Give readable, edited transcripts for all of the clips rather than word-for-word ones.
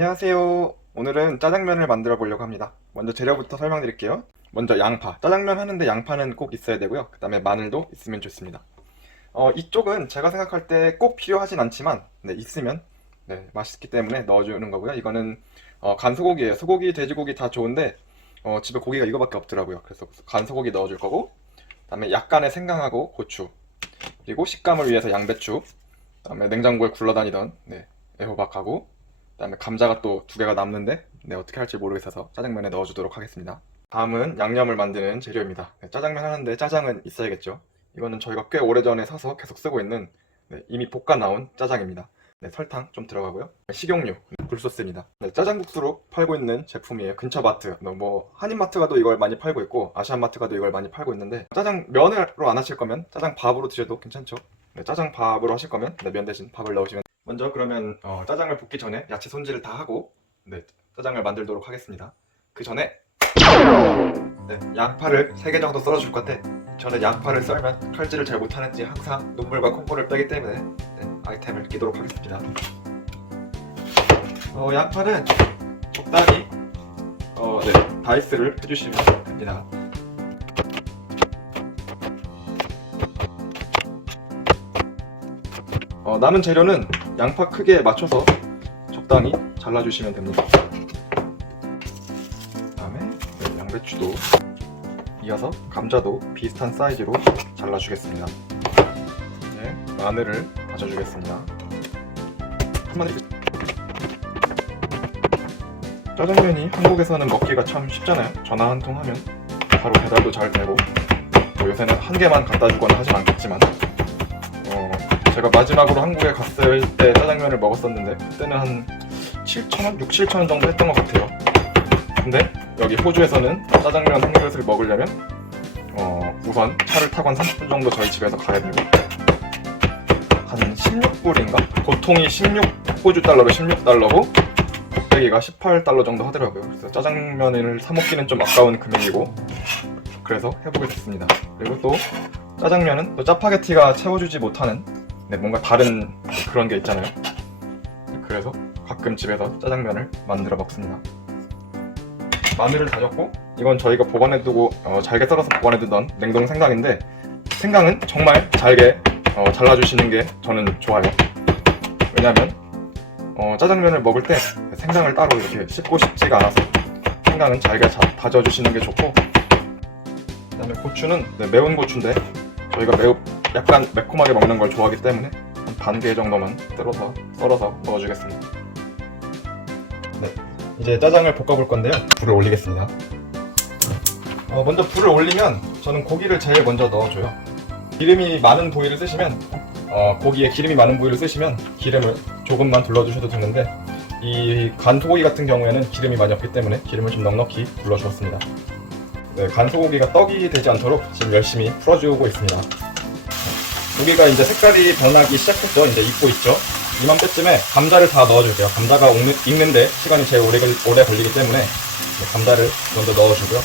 안녕하세요. 오늘은 짜장면을 만들어 보려고 합니다. 먼저 재료부터 설명드릴게요. 먼저 양파. 짜장면 하는데 양파는 꼭 있어야 되고요. 그 다음에 마늘도 있으면 좋습니다. 이쪽은 제가 생각할 때 꼭 필요하진 않지만, 네, 있으면, 네, 맛있기 때문에 넣어주는 거고요. 이거는, 간 소고기예요. 소고기, 돼지고기 다 좋은데, 집에 고기가 이거밖에 없더라고요. 그래서 간 소고기 넣어줄 거고, 그 다음에 약간의 생강하고 고추, 그리고 식감을 위해서 양배추, 그 다음에 냉장고에 굴러다니던, 네, 애호박하고, 그다음에 감자가 또 두 개가 남는데 네, 어떻게 할지 모르겠어서 짜장면에 넣어주도록 하겠습니다. 다음은 양념을 만드는 재료입니다. 네, 짜장면 하는데 짜장은 있어야겠죠. 이거는 저희가 꽤 오래전에 사서 계속 쓰고 있는 네, 이미 볶아 나온 짜장입니다. 네, 설탕 좀 들어가고요. 식용유, 굴소스입니다. 네, 짜장국수로 팔고 있는 제품이에요. 근처 마트, 뭐 한인마트 가도 이걸 많이 팔고 있고 아시안마트 가도 이걸 많이 팔고 있는데 짜장면으로 안 하실 거면 짜장밥으로 드셔도 괜찮죠. 네, 짜장밥으로 하실 거면 네, 면 대신 밥을 넣으시면 먼저 그러면 짜장을 볶기 전에 야채 손질을 다 하고 네, 짜장을 만들도록 하겠습니다. 그 전에 네, 양파를 3개 정도 썰어줄 건데 저는 양파를 썰면 칼질을 잘 못하는지 항상 눈물과 콧물을 빼기 때문에 네, 아이템을 끼도록 하겠습니다. 양파는 적당히 네, 다이스를 해주시면 됩니다. 남은 재료는 양파 크기에 맞춰서 적당히 잘라주시면 됩니다. 그 다음에 양배추도 이어서 감자도 비슷한 사이즈로 잘라주겠습니다. 네, 마늘을 다져주겠습니다. 짜장면이 한국에서는 먹기가 참 쉽잖아요. 전화 한 통 하면 바로 배달도 잘 되고 뭐 요새는 한 개만 갖다 주거나 하진 않겠지만 제가 마지막으로 한국에 갔을 때 짜장면을 먹었었는데 그때는 한 7,000원? 6, 7,000원 정도 했던 것 같아요. 근데 여기 호주에서는 짜장면 한 그릇을 먹으려면 우선 차를 타고 한 30분 정도 저희 집에서 가야 되고 한 16불인가? 보통이 16 호주 달러로 16달러고 곱빼기가 18달러 정도 하더라고요. 그래서 짜장면을 사 먹기는 좀 아까운 금액이고 그래서 해보게 됐습니다. 그리고 또 짜장면은 또 짜파게티가 채워주지 못하는 네, 뭔가 다른 그런 게 있잖아요. 그래서 가끔 집에서 짜장면을 만들어 먹습니다. 마늘을 다졌고 이건 저희가 보관해두고 잘게 썰어서 보관해두던 냉동 생강인데 생강은 정말 잘게 잘라주시는 게 저는 좋아요. 왜냐하면 짜장면을 먹을 때 생강을 따로 이렇게 씹고 싶지가 않아서 생강은 잘게 다져주시는 게 좋고 그 다음에 고추는 네, 매운 고추인데 저희가 약간 매콤하게 먹는 걸 좋아하기 때문에 한 반 개 정도만 썰어서 넣어주겠습니다. 네, 이제 짜장을 볶아볼 건데요. 불을 올리겠습니다. 먼저 불을 올리면 저는 고기를 제일 먼저 넣어줘요. 기름이 많은 부위를 쓰시면 고기에 기름이 많은 부위를 쓰시면 기름을 조금만 둘러주셔도 되는데 이 간소고기 같은 경우에는 기름이 많이 없기 때문에 기름을 좀 넉넉히 둘러주었습니다. 네, 간소고기가 떡이 되지 않도록 지금 열심히 풀어주고 있습니다. 고기가 이제 색깔이 변하기 시작했죠. 이제 익고 있죠. 이맘때쯤에 감자를 다 넣어줄게요. 감자가 익는데 시간이 제일 오래 걸리기 때문에 감자를 먼저 넣어주고요.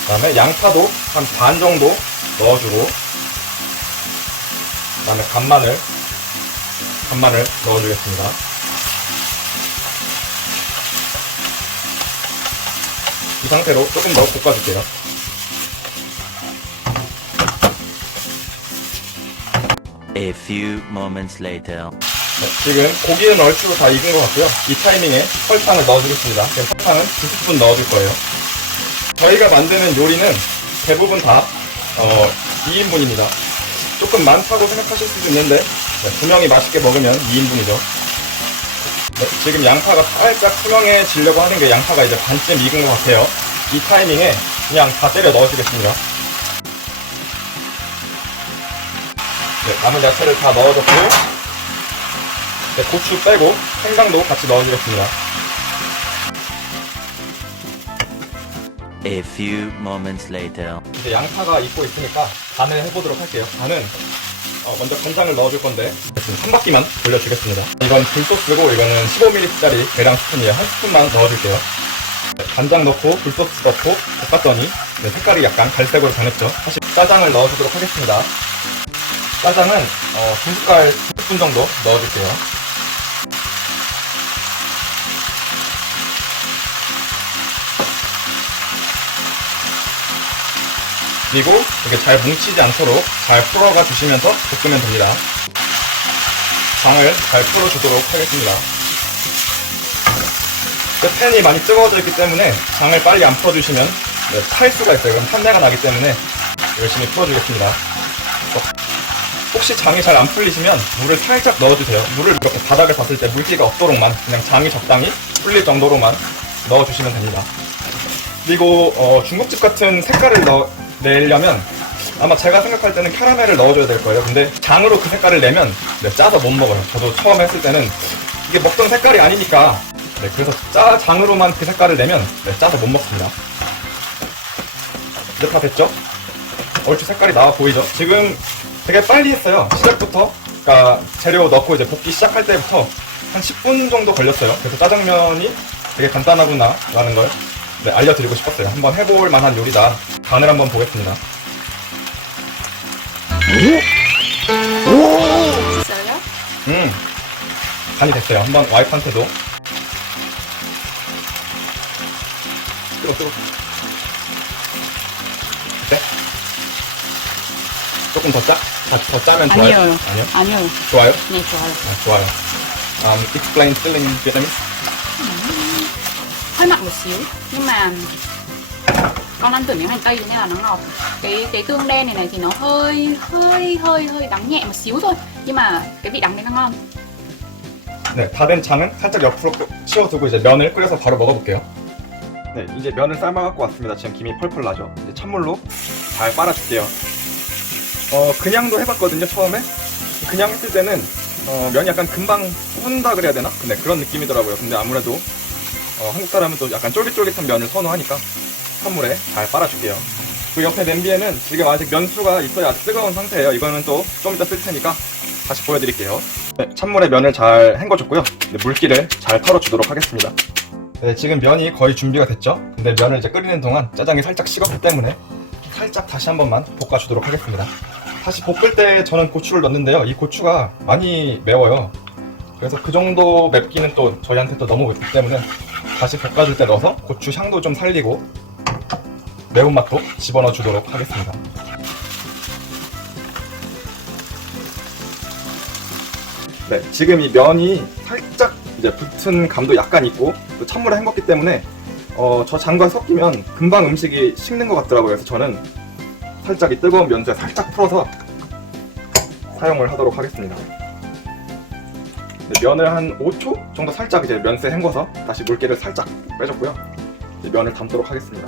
그 다음에 양파도 한 반 정도 넣어주고 그 다음에 간마늘 넣어주겠습니다. 이 상태로 조금 더 볶아줄게요. A few moments later. 네, 지금 고기는 얼추 다 익은 것 같고요. 이 타이밍에 설탕을 넣어주겠습니다. 설탕은 2스푼 넣어줄 거예요. 저희가 만드는 요리는 대부분 다 2인분입니다. 조금 많다고 생각하실 수도 있는데 네, 분명히 맛있게 먹으면 2인분이죠. 네, 지금 양파가 살짝 투명해지려고 하는 게 양파가 이제 반쯤 익은 것 같아요. 이 타이밍에 그냥 다 때려 넣어주겠습니다. 네, 남은 야채를 다 넣어줬고 네, 고추 빼고 생강도 같이 넣어주겠습니다. A few moments later. 이제 양파가 익고 있으니까 간을 해보도록 할게요. 간은 먼저 간장을 넣어줄 건데 한 바퀴만 돌려주겠습니다. 이건 굴소스고 이거는 15ml짜리 계량 스푼이에요. 한 스푼만 넣어줄게요. 네, 간장 넣고 굴소스 넣고 볶았더니 네, 색깔이 약간 갈색으로 변했죠. 다시 짜장을 넣어주도록 하겠습니다. 짜장은 2숟갈 10분 정도 넣어줄게요. 그리고 이게 잘 뭉치지 않도록 잘 풀어가 주시면서 볶으면 됩니다. 장을 잘 풀어주도록 하겠습니다. 팬이 많이 뜨거워져 있기 때문에 장을 빨리 안 풀어주시면 탈 수가 있어요. 그럼 탄내가 나기 때문에 열심히 풀어주겠습니다. 혹시 장이 잘 안 풀리시면 물을 살짝 넣어주세요. 물을 이렇게 바닥에 봤을 때 물기가 없도록만, 그냥 장이 적당히 풀릴 정도로만 넣어주시면 됩니다. 그리고 중국집 같은 색깔을 내려면 아마 제가 생각할 때는 캐러멜을 넣어줘야 될 거예요. 근데 장으로 그 색깔을 내면 짜서 못 먹어요. 저도 처음 했을 때는 이게 먹던 색깔이 아니니까 그래서 장으로만 그 색깔을 내면 짜서 못 먹습니다. 이제 다 됐죠? 얼추 색깔이 나와 보이죠? 지금 되게 빨리 했어요. 시작부터. 그러니까 재료 넣고 이제 볶기 시작할 때부터 한 10분 정도 걸렸어요. 그래서 짜장면이 되게 간단하구나 라는 걸 알려드리고 싶었어요. 한번 해볼 만한 요리다. 간을 한번 보겠습니다. 됐어요? 간이 됐어요. 한번 와이프한테도. 뜨거. 네? 조금 더 더 짜면 좋아요? 아니요. 아니요? 아니요. 좋아요? 네, 좋아요. 아, 좋아요. Explain still in Vietnamese. Hơi mặn một xíu nhưng mà con ăn tưởng miếng hành tây nên là nó ngọt. Cái tương đen này thì nó hơi đắng nhẹ một xíu thôi, nhưng mà cái vị đắng đấy nó ngon. 네, 다 된 장은 살짝 옆으로 치워두고 이제 면을 끓여서 바로 먹어볼게요. 네, 이제 면을 삶아갖고 왔습니다. 지금 김이 펄펄 나죠. 이제 찬물로 잘 빨아줄게요. 그냥도 해봤거든요, 처음에. 그냥 했을 때는 면이 약간 금방 훈다 그래야 되나? 근데 그런 느낌이더라고요. 근데 아무래도 한국 사람은 또 약간 쫄깃쫄깃한 면을 선호하니까 찬물에 잘 빨아줄게요. 그 옆에 냄비에는 지금 아직 면수가 있어야 아직 뜨거운 상태예요. 이거는 또 좀 이따 쓸 테니까 다시 보여드릴게요. 네, 찬물에 면을 잘 헹궈줬고요. 물기를 잘 털어주도록 하겠습니다. 네, 지금 면이 거의 준비가 됐죠? 근데 면을 이제 끓이는 동안 짜장이 살짝 식었기 때문에 살짝 다시 한 번만 볶아주도록 하겠습니다. 다시 볶을 때 저는 고추를 넣는데요. 이 고추가 많이 매워요. 그래서 그 정도 맵기는 또 저희한테 또 너무 맵기 때문에 다시 볶아줄 때 넣어서 고추 향도 좀 살리고 매운맛도 집어넣어 주도록 하겠습니다. 네, 지금 이 면이 살짝 이제 붙은 감도 약간 있고 또 찬물에 헹궜기 때문에 저 장과 섞이면 금방 음식이 식는 것 같더라고요. 그래서 저는 살짝 이 뜨거운 면수에 살짝 풀어서 사용을 하도록 하겠습니다. 네, 면을 한 5초 정도 살짝 이제 면수에 헹궈서 다시 물기를 살짝 빼줬고요. 이제 면을 담도록 하겠습니다.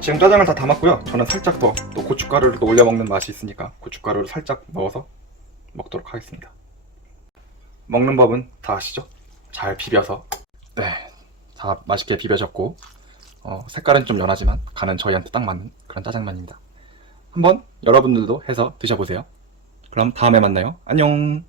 지금 짜장을 다 담았고요. 저는 살짝 더 또 고춧가루를 또 올려 먹는 맛이 있으니까 고춧가루를 살짝 넣어서 먹도록 하겠습니다. 먹는 법은 다 아시죠? 잘 비벼서. 네, 다 맛있게 비벼졌고 색깔은 좀 연하지만 간은 저희한테 딱 맞는 그런 짜장면입니다. 한번 여러분들도 해서 드셔보세요. 그럼 다음에 만나요. 안녕.